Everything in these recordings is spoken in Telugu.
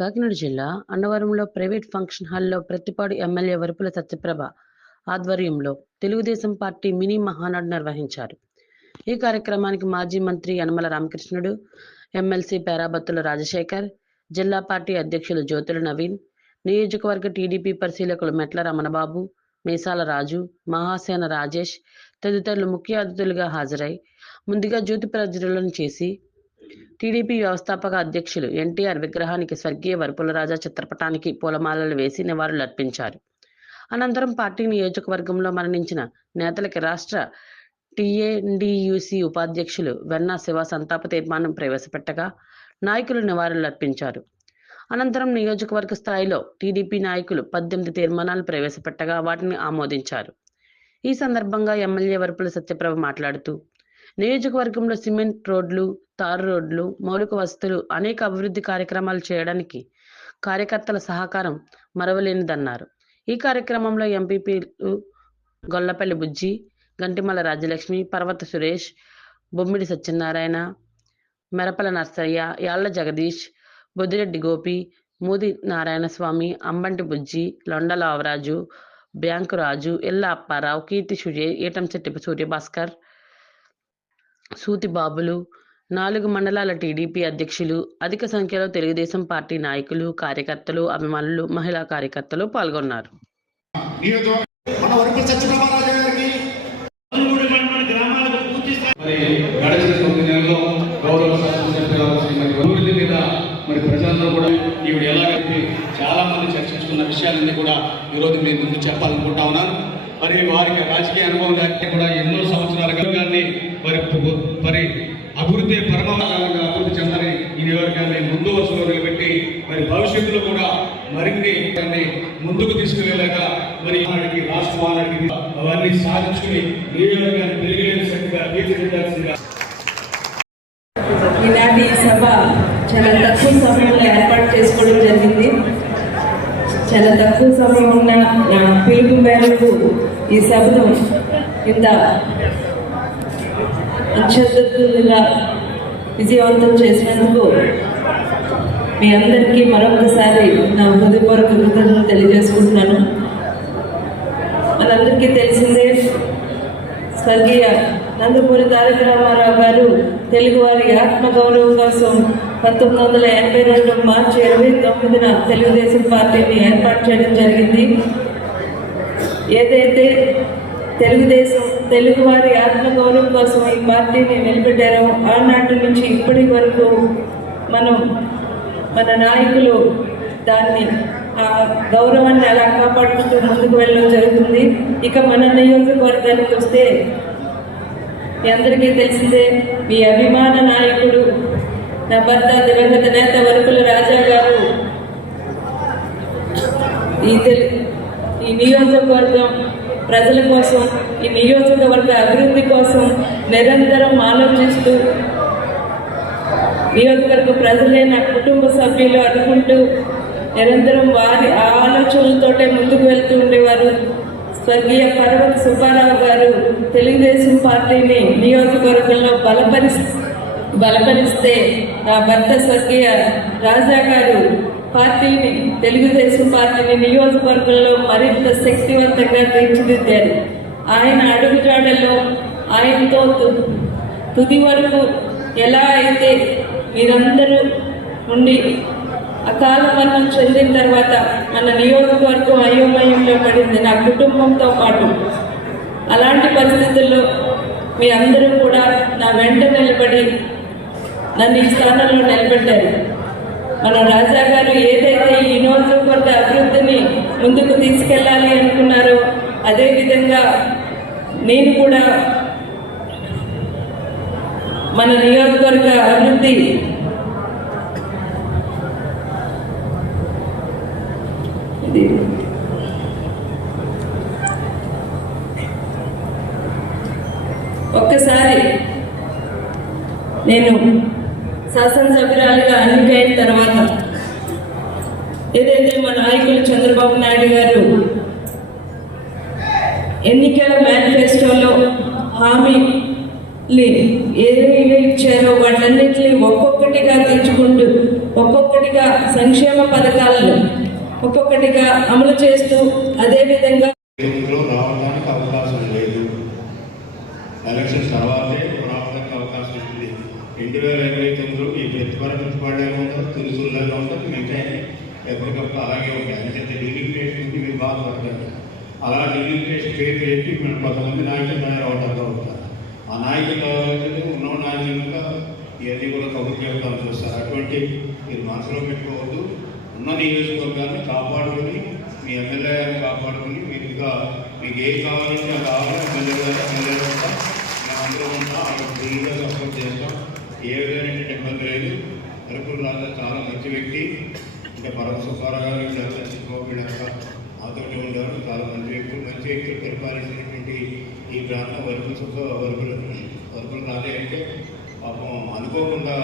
కాకినాడ జిల్లా అన్నవరంలో ప్రైవేట్ ఫంక్షన్ హాల్లో ప్రతిపాడు ఎమ్మెల్యే వరపుల సత్యప్రభ ఆధ్వర్యంలో తెలుగుదేశం పార్టీ మినీ మహానాడు నిర్వహించారు. ఈ కార్యక్రమానికి మాజీ మంత్రి యనమల రామకృష్ణుడు ఎమ్మెల్సీ పేరాబత్తుల రాజశేఖర్ జిల్లా పార్టీ అధ్యక్షులు జ్యోతుల నవీన్ నియోజకవర్గ టీడీపీ పరిశీలకులు మెట్ల రమణబాబు మీసాల రాజు మహాసేన రాజేష్ తదితరులు ముఖ్య అతిథులుగా హాజరై ముందుగా జ్యోతి ప్రజ్వలన చేసి టీడీపీ వ్యవస్థాపక అధ్యక్షులు ఎన్టీఆర్ విగ్రహానికి స్వర్గీయ వరపులరాజా చిత్రపటానికి పూలమాలలు వేసి నివాళులర్పించారు. అనంతరం పార్టీ నియోజకవర్గంలో మరణించిన నేతలకి రాష్ట్ర టీఎన్డీయూసీ ఉపాధ్యక్షులు వెన్నా శివ సంతాప తీర్మానం ప్రవేశపెట్టగా నాయకులు నివాళులర్పించారు. అనంతరం నియోజకవర్గ స్థాయిలో టీడీపీ నాయకులు పద్దెనిమిది తీర్మానాలు ప్రవేశపెట్టగా వాటిని ఆమోదించారు. ఈ సందర్భంగా ఎమ్మెల్యే వరపుల సత్యప్రభ మాట్లాడుతూ నియోజకవర్గంలో సిమెంట్ రోడ్లు తారు రోడ్లు మౌలిక వసతులు అనేక అభివృద్ధి కార్యక్రమాలు చేయడానికి కార్యకర్తల సహకారం మరవలేనిదన్నారు. ఈ కార్యక్రమంలో ఎంపీపీలు గొల్లపల్లి బుజ్జి గంటిమల రాజ్యలక్ష్మి పర్వత సురేష్ బొమ్మిడి సత్యనారాయణ మెరపల నర్సయ్య యాళ్ళ జగదీష్ బొద్దిరెడ్డి గోపి మూది నారాయణ స్వామి అంబంటి బుజ్జి లొండ లావరాజు బ్యాంకు రాజు ఎల్ల అప్పారావు కీర్తి సూర్య ఏటంశెట్టి సూర్యభాస్కర్ సూతి బాబులు నాలుగు మండలాల టీడీపీ అధ్యక్షులు అధిక సంఖ్యలో తెలుగుదేశం పార్టీ నాయకులు కార్యకర్తలు అభిమానులు మహిళా కార్యకర్తలు పాల్గొన్నారు. మరి ప్రజలందరూ కూడా ఈవిడ చాలా మంది చర్చించుకున్న విషయాలన్నీ కూడా ఈరోజు మీ ముందు చెప్పాలనుకుంటా ఉన్నాను. మరి వారికి రాజకీయ అనుభవం లేకపోతే కూడా ఎన్నో సంవత్సరాలుగా గారిని మరి మరి అభివృద్ధి పరమావకాలంగా అభివృద్ధి చెందని ఈ నియోజకవర్గాన్ని ముందు వరుసలో నిలబెట్టి మరి భవిష్యత్తులో కూడా మరిన్ని దాన్ని ముందుకు తీసుకువెళ్ళగా మరి వారికి రాష్ట్రానికి అవన్నీ సాధించుకుని నియోజకవర్గాన్ని పెరిగిలేని శక్తిగా తీర్చిదిద్దాల్సిందిగా ఈనాటి సభ చాలా తక్కువ సమయంలో ఏర్పాటు చేసుకోవడం జరిగింది. చాలా తక్కువ సమయం ఉన్న పిలుపు మేరకు ఈ సభను ఇంత అత్యద్భుతంగా విజయవంతం చేసినందుకు మీ అందరికీ మరొకసారి నా హృదయపూర్వక కృతజ్ఞతలు తెలియజేసుకుంటున్నాను. మనందరికీ తెలిసిందే స్వర్గీయ నందమూరి తారక రామారావు గారు తెలుగువారి ఆత్మగౌరవం కోసం పంతొమ్మిది వందల ఎనభై రెండు మార్చి ఇరవై తొమ్మిదిన తెలుగుదేశం పార్టీని ఏర్పాటు చేయడం జరిగింది. ఏదైతే తెలుగుదేశం తెలుగువారి ఆత్మగౌరవం కోసం ఈ పార్టీని నిలబెట్టారో ఆనాటి నుంచి ఇప్పటి వరకు మనం మన నాయకులు దాన్ని ఆ గౌరవాన్ని అలా కాపాడుకుంటూ ముందుకు వెళ్ళడం జరుగుతుంది. ఇక మన నియోజకవర్గానికి వస్తే మీ అందరికీ తెలిసిందే మీ అభిమాన నాయకుడు నా భర్త దివంగత నేత వరకుల రాజా గారు ఈ తెలు ఈ నియోజకవర్గం ప్రజల కోసం ఈ నియోజకవర్గ అభివృద్ధి కోసం నిరంతరం ఆలోచిస్తూ నియోజకవర్గ ప్రజలే నా కుటుంబ సభ్యులు అనుకుంటూ నిరంతరం వారి ఆ ఆలోచనలతోటే ముందుకు వెళ్తూ ఉండేవారు. స్వర్గీయ పర్వత సుబ్బారావు గారు తెలుగుదేశం పార్టీని నియోజకవర్గంలో బలపరి బలపరిస్తే నా భర్త స్వర్గీయ రాజా గారు పార్టీని తెలుగుదేశం పార్టీని నియోజకవర్గంలో మరింత శక్తివంతంగా తీర్చిదిద్దారు. ఆయన అడుగుజాడల్లో ఆయనతో తు- తుది వరకు ఎలా అయితే మీరందరూ ఉండి అకాల మరణం చెందిన తర్వాత మన నియోజకవర్గం అయోమయంలో పడింది నా కుటుంబంతో పాటు. అలాంటి పరిస్థితుల్లో మీ అందరూ కూడా నా వెంట నిలబడి నన్ను ఈ స్థానంలో నిలబెట్టారు. మన రాజా గారు ఏదైతే ఈ నియోజకవర్గ అభివృద్ధిని ముందుకు తీసుకెళ్ళాలి అనుకున్నారో అదేవిధంగా నేను కూడా మన నియోజకవర్గ అభివృద్ధి ఇది. ఒక్కసారి నేను శాసనసభ్యురాలుగా ఎన్నికైన తర్వాత ఏదైతే మా నాయకులు చంద్రబాబు నాయుడు గారు ఎన్నికల మేనిఫెస్టోలో హామీలు ఏవి ఇచ్చారో వాటన్నిటిని ఒక్కొక్కటిగా తెచ్చుకుంటూ ఒక్కొక్కటిగా సంక్షేమ పథకాలను ఒక్కొక్కటిగా అమలు చేస్తూ అదేవిధంగా రావడానికి అవకాశం లేదు. ఎలక్షన్ తర్వాతే రావడానికి అవకాశం ఉంది. రెండు వేల ఇరవై తొమ్మిదిలో ఈ ప్రతిపాదన పడేలా ఉంటారు తులుసుల్లాగా ఉంటుంది మిగతా ఎప్పటికప్పుడు అలాగే ఉంటాయి. అంటే లిమిటేషన్ నుంచి మీరు బాధపడతారు అలా లిమిటేషన్ పేరు చేసి మనం కొంతమంది నాయకులు తయారవడానికి జరుగుతారు ఆ నాయకులు ఉన్న నాయకులుగా ఇవన్నీ కూడా కబుర్ చెప్తాను చూస్తారు. అటువంటి మీరు మనసులో పెట్టుకోవద్దు. ఉన్న నియోజకవర్గాన్ని కాపాడుకొని మీ ఎమ్మెల్యే గారిని కాపాడుకొని మీకు ఇంకా మీకు ఏం కావాలంటే కావాలి ఎమ్మెల్యే గారు ఎమ్మెల్యే గారు ఉంటాం మేమందరూ ఉంటాం. అక్కడ ఫుల్గా సపోర్ట్ చేస్తాం. ఏ విధమైన ఇబ్బంది లేదు. అరకులు రాజా చాలా మంచి వ్యక్తి. ఇంకా పరమ సుఖారా గారు ఈ ప్రాంతం వరుపుల చుట్టూ వరుపులు వరుపులు రాలే అంటే పాపం అనుకోకుండా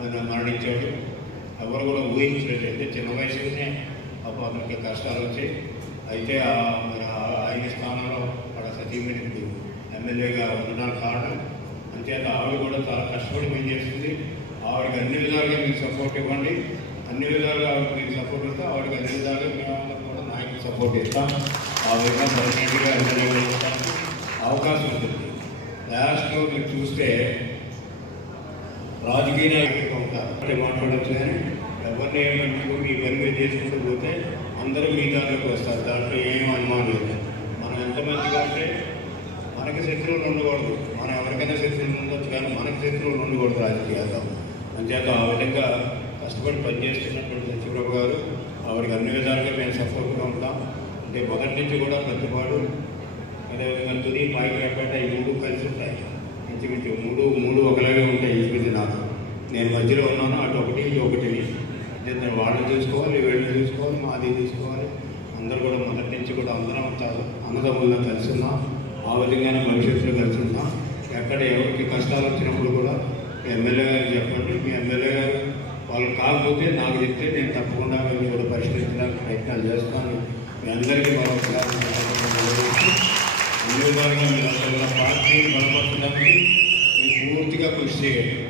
ఆయన మరణించాడు. ఎవరు కూడా ఊహించలేదు. అంటే చిన్న వయసులోనే పాపం అతనికి కష్టాలు వచ్చాయి. అయితే ఆ- మరి ఆయన స్థానంలో అక్కడ సతీమణి ఎమ్మెల్యేగా ఉండడానికి కారణం. అంతేత ఆవిడ కూడా చాలా కష్టపడి పనిచేస్తుంది. ఆవిడకి అన్ని విధాలుగా మీకు సపోర్ట్ ఇవ్వండి. అన్ని విధాలుగా ఆవిడకి మీకు సపోర్ట్ ఇస్తే ఆవిడకి అన్ని విధాలుగా సపోర్ట్ ఇస్తాం ఆ విధంగా ప్రెసిడెంట్గా ఎమ్మెల్యేగా అవకాశం ఉంటుంది. లాస్ట్లో మీరు చూస్తే రాజకీయ నాయకులు ఉంటారు. అంటే మాట్లాడచ్చు కానీ ఎవరిని ఏమంటే మీ పని చేసుకుంటూ పోతే అందరూ మీ దాంట్లోకి వస్తారు. దాంట్లో ఏం అనుమానం లేదు. మనం ఎంత అంటే మనకి శత్రువులు ఉండకూడదు. మనం ఎవరికైనా శత్రువులు ఉండొచ్చు కానీ మనకి శత్రువులు ఉండకూడదు రాజకీయాల్లో. అంచేత ఆ విధంగా కష్టపడి పనిచేస్తున్నటువంటి సత్యప్రభు గారు ఆవిడకి అన్ని విధాలుగా మేము సపోర్ట్గా ఉంటాం. అంటే మొదటి నుంచి కూడా ప్రతిపాడు అదేవిధంగా తుది పాయిపేట ఈ మూడు కలిసి ఉంటాయి. ఇంచుమించు మూడు మూడు ఒకలాగే ఉంటాయి ఇంచుమించు నాకు నేను మధ్యలో ఉన్నాను అటు ఒకటి ఒకటి అంటే వాళ్ళు చూసుకోవాలి వీళ్ళు చూసుకోవాలి మాది చూసుకోవాలి. అందరూ కూడా మొదటి నుంచి కూడా అందరం చాలా అన్నదమ్ముల్లో కలిసి ఉన్నాం. ఆ విధంగానే భవిష్యత్తులో కలిసి ఉన్నాం. ఎక్కడ ఎవరికి కష్టాలు వచ్చినప్పుడు కూడా మీ ఎమ్మెల్యే గారు చెప్పండి. మీ ఎమ్మెల్యే గారు వాళ్ళు కాకపోతే నాకు చెప్తే నేను తప్పకుండా మేము కూడా పరిష్కరించడానికి ప్రయత్నాలు చేస్తాను. మీ అందరికీ మరొకసారి అన్ని విధాలుగా మీరు అందరూ పార్టీని బలపరచడానికి మీరు పూర్తిగా కృషి చేయండి.